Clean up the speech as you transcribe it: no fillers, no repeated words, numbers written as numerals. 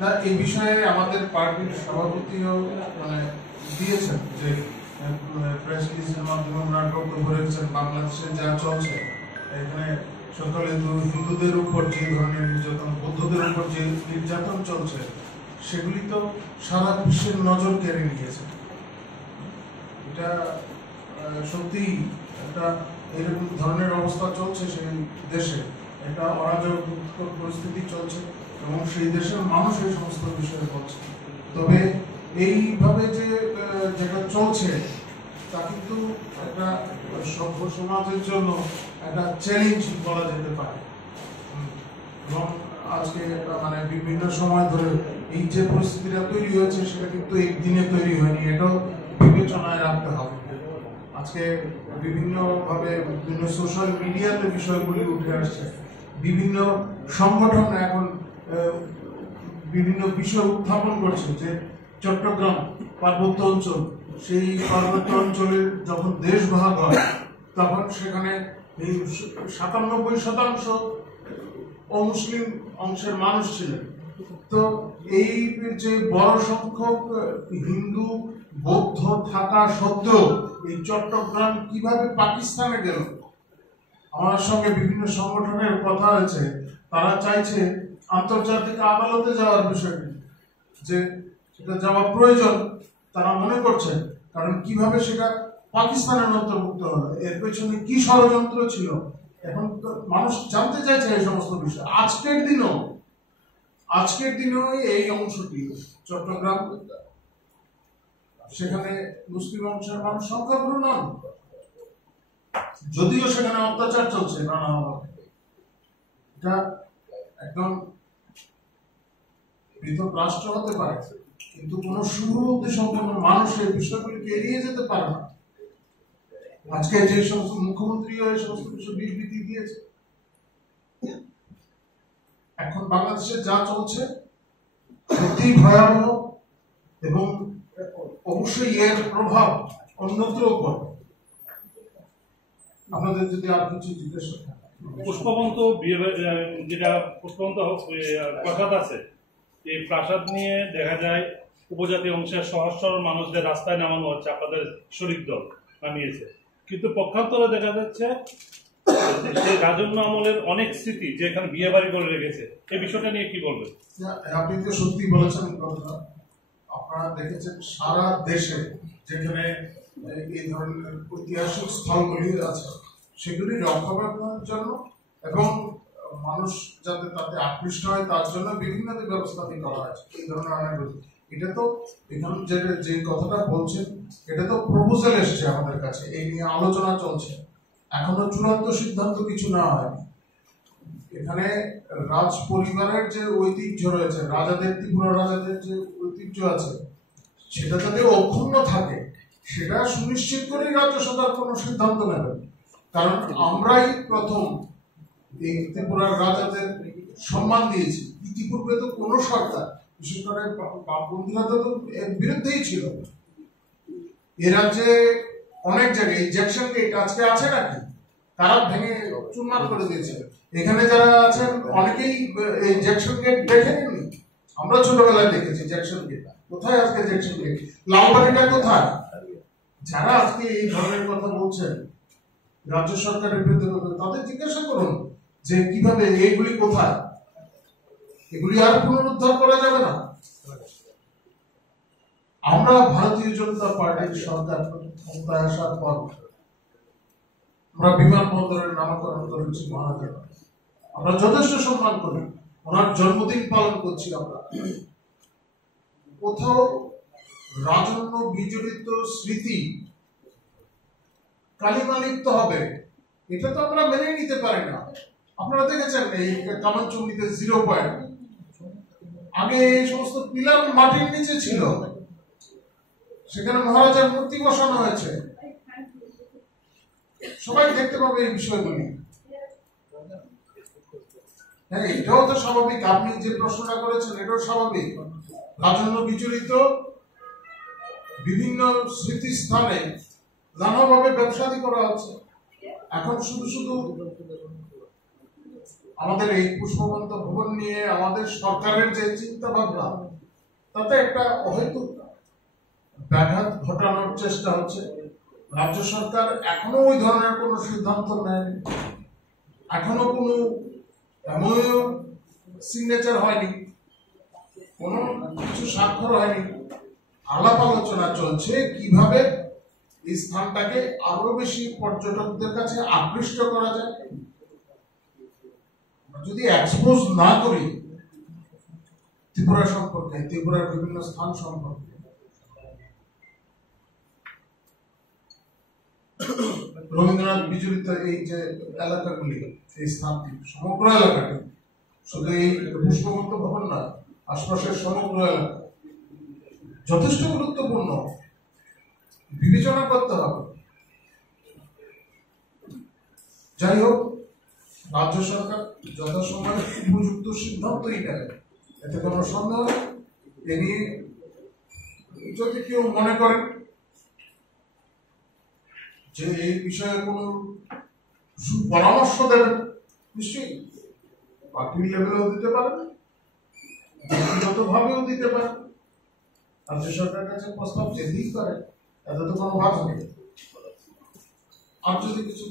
না, এই বিষয়ে আমাদের পার্টির সভাপতিও মানে দিয়েছেন যে প্রেস রিলিজের মাধ্যমে ওনারা বক্তব্য রেখেছেন বাংলাদেশে যা চলছে এখানে সকল হিন্দুদের উপর যে ধরনের নির্যাতন, বৌদ্ধদের উপর যে নির্যাতন চলছে সেগুলি তো সারা বিশ্বের নজর কেড়ে নিয়েছে। এটা সত্যি একটা এরকম ধরনের অবস্থা চলছে সেই দেশে, একটা অরাজকতার পরিস্থিতি চলছে এবং সেই দেশের মানুষ এই সমস্ত বিষয়ে বলছে। তবে এইভাবে যে যেটা চলছে তা কিন্তু একটা সভ্য সমাজের জন্য একটা চ্যালেঞ্জ বলা যেতে পারে। এবং আজকে মানে বিভিন্ন সময় ধরে এই যে পরিস্থিতিটা তৈরি হয়েছে সেটা কিন্তু একদিনে তৈরি হয়নি, এটাও বিবেচনায় রাখতে হবে। আজকে বিভিন্নভাবে বিভিন্ন সোশ্যাল মিডিয়াতে বিষয়গুলি উঠে আসছে, বিভিন্ন সংগঠন এখন বিভিন্ন বিষয় উত্থাপন করছে যে চট্টগ্রাম পার্বত্য অঞ্চল, সেই পার্বত্য অঞ্চলের যখন দেশ ভাগ হয় তখন সেখানে এই 97% অমুসলিম অংশের মানুষ ছিলেন। তো এই যে বড় সংখ্যক হিন্দু বৌদ্ধ থাকা সত্ত্বেও এই চট্টগ্রাম কিভাবে পাকিস্তানে গেল? আমার সঙ্গে বিভিন্ন সংগঠনের কথা হয়েছে, তারা চাইছে আন্তর্জাতিক আদালতে যাওয়ার বিষয়টি, যে সেটা যাওয়া প্রয়োজন তারা মনে করছেন, কারণ কিভাবে সেটা পাকিস্তানের অন্তর্ভুক্ত হলো, এর পেছনে কি ষড়যন্ত্র ছিল, এখন তো মানুষ জানতে চাইছে এই সমস্ত বিষয়। আজকের দিনেও এই অংশটি চট্টগ্রাম, সেখানে মুসলিম অংশের মানুষ সংখ্যাগুরু নন, যদিও সেখানে অত্যাচার চলছে নানাভাবে। এটা একদম পৃথক রাষ্ট্র হতে পারে, কিন্তু কোন শুভবুদ্ধি সম্পন্ন মানুষ এই বিষয়গুলিকে এড়িয়ে যেতে পারে না। আজকে যে সমস্ত মুখ্যমন্ত্রীও এই সমস্ত বিষয় বিবৃতি দিয়েছে, এখন বাংলাদেশে যা চলছে সত্যি ভয়াবহ এবং অবশ্যই এর প্রভাব অন্যত্র পড়ে। আপনাদের যদি আর কিছু জিজ্ঞেস করেন। পুষ্পবন্ত যেটা পুষ্পবন্ত প্রাসাদ আছে, এই প্রাসাদ নিয়ে দেখা যায় উপজাতি অংশের সহজ সরল মানুষদের রাস্তায় নামানো হচ্ছে, আপনাদের শরিক দল নামিয়েছে, কিন্তু পক্ষান্তরে দেখা যাচ্ছে সেই রাজন্য আমলের অনেক স্মৃতি যেখানে বিয়ে বাড়ি করে রেখেছে। এই বিষয়টা নিয়ে কি বলবেন? আপনি তো সত্যি বলেছেন কথা। আপনারা দেখেছেন সারা দেশে যেখানে এই ধরনের ঐতিহাসিক স্থলগুলি আছে সেগুলি রক্ষণাবেক্ষণের জন্য এবং মানুষ যাতে তাতে আকৃষ্ট হয় তার জন্য বিভিন্ন ব্যবস্থা করা হয়েছে। এই ধরনের অনেক, এটা তো এখানে যে কথাটা বলছেন এটা তো প্রপোজাল এসছে আমাদের কাছে, এই নিয়ে আলোচনা চলছে, এখনো চূড়ান্ত সিদ্ধান্ত কিছু না হয়নি। এখানে রাজ পরিবারের যে ঐতিহ্য রয়েছে, রাজাদের, ত্রিপুরা রাজাদের যে ঐতিহ্য আছে, সেটা যাতে অক্ষুণ্ণ থাকে সেটা সুনিশ্চিত করে রাজ্য সরকার কোনো সিদ্ধান্ত নেবে। কারণ আমরাই প্রথম এই ত্রিপুরার রাজাদের সম্মান দিয়েছি, ইতিপূর্বে তো কোনো সরকার, বিশেষ করে বামপন্থীরা তো এর বিরুদ্ধেই ছিল। এ রাজ্যে অনেক জায়গায় এই জ্যাকসন গেট আজকে আছে নাকি, তারা ভেঙে চুরমার করে দিয়েছে। এখানে যারা আছেন অনেকেই এই জ্যাকসন গেট দেখেননি, আমরা ছোটবেলায় দেখেছি জ্যাকসন গেট। কোথায় আজকে জ্যাকসন গেট? লালবাড়িটা কোথায়? যারা আজকে এই ধরনের কথা বলছেন রাজ্য সরকারের বিরুদ্ধে, তাদের জিজ্ঞাসা করুন যে কিভাবে এইগুলি কোথায়, এগুলি আর পুনরুদ্ধার করা যাবে না। আমরা ভারতীয় জনতা পার্টির সরকার ক্ষমতায় আসার পর আমরা বিমানবন্দরের নামকরণ করেছি মহারাজা, আমরা যথেষ্ট সম্মান করি, ওনার জন্মদিন পালন করছি। আমরা কোথাও রাজন্য বিজড়িত স্মৃতি কালিমালিপ্ত হবে এটা তো আমরা মেনে নিতে পারি না। আপনারা দেখেছেন এই কামানচুঙ্গিতে 0 পয়েন্ট, আগে এই সমস্ত পিলার মাটির নিচে ছিল, সেখানে মহারাজার মূর্তি বসানো হয়েছে, সবাই দেখতে পাবে এই বিষয়গুলি। হ্যাঁ, এটাও তো স্বাভাবিক, আপনি যে প্রশ্নটা করেছেন এটাও স্বাভাবিক। রাজন্য বিচলিত বিভিন্ন স্মৃতিস্থানে নানাভাবে ব্যবসাদি করা হচ্ছে। এখন শুধু আমাদের এই পুষ্পবন্ত ভবন নিয়ে আমাদের সরকারের যে চিন্তা ভাবনা, তাতে একটা অহেতুক ব্যাঘাত ঘটানোর চেষ্টা হচ্ছে। রাজ্য সরকার এখনো ওই ধরনের কোনো সিদ্ধান্ত নেয়নি, এখনো কোনো এমনও সিগনেচার হয়নি, কোনো কিছু স্বাক্ষর হয়নি। আলাপ আলোচনা চলছে কিভাবে এই স্থানটাকে আরো বেশি পর্যটকদের কাছে আকৃষ্ট করা যায়। যদি এক্সপোজ না করি ত্রিপুরা সম্পর্কে, ত্রিপুরার বিভিন্ন স্থান সম্পর্কে, রবীন্দ্রনাথ বিজড়িত এই যে এলাকাগুলি, এই স্থানটি, সমগ্র এলাকাটি, শুধু এই পুষ্পবন্ত ভবন না, আশপাশের সমগ্র এলাকা যথেষ্ট গুরুত্বপূর্ণ, বিবেচনা করতে হবে। যাই হোক, রাজ্য সরকার যথাসময়ে উপযুক্ত সিদ্ধান্তই নেবে, এতে কোনো সন্দেহ নেই। এ নিয়ে যদি কেউ মনে করেন যে এই বিষয়ে কোনো সুপরামর্শ দেবেন, নিশ্চয়ই পার্টির লেভেলেও দিতে পারেন, ব্যক্তিগত ভাবেও দিতে পারেন, রাজ্য সরকারের কাছে প্রস্তাব যেতেই পারে, এতে তো কোনো বাধা নেই। আর যদি কিছু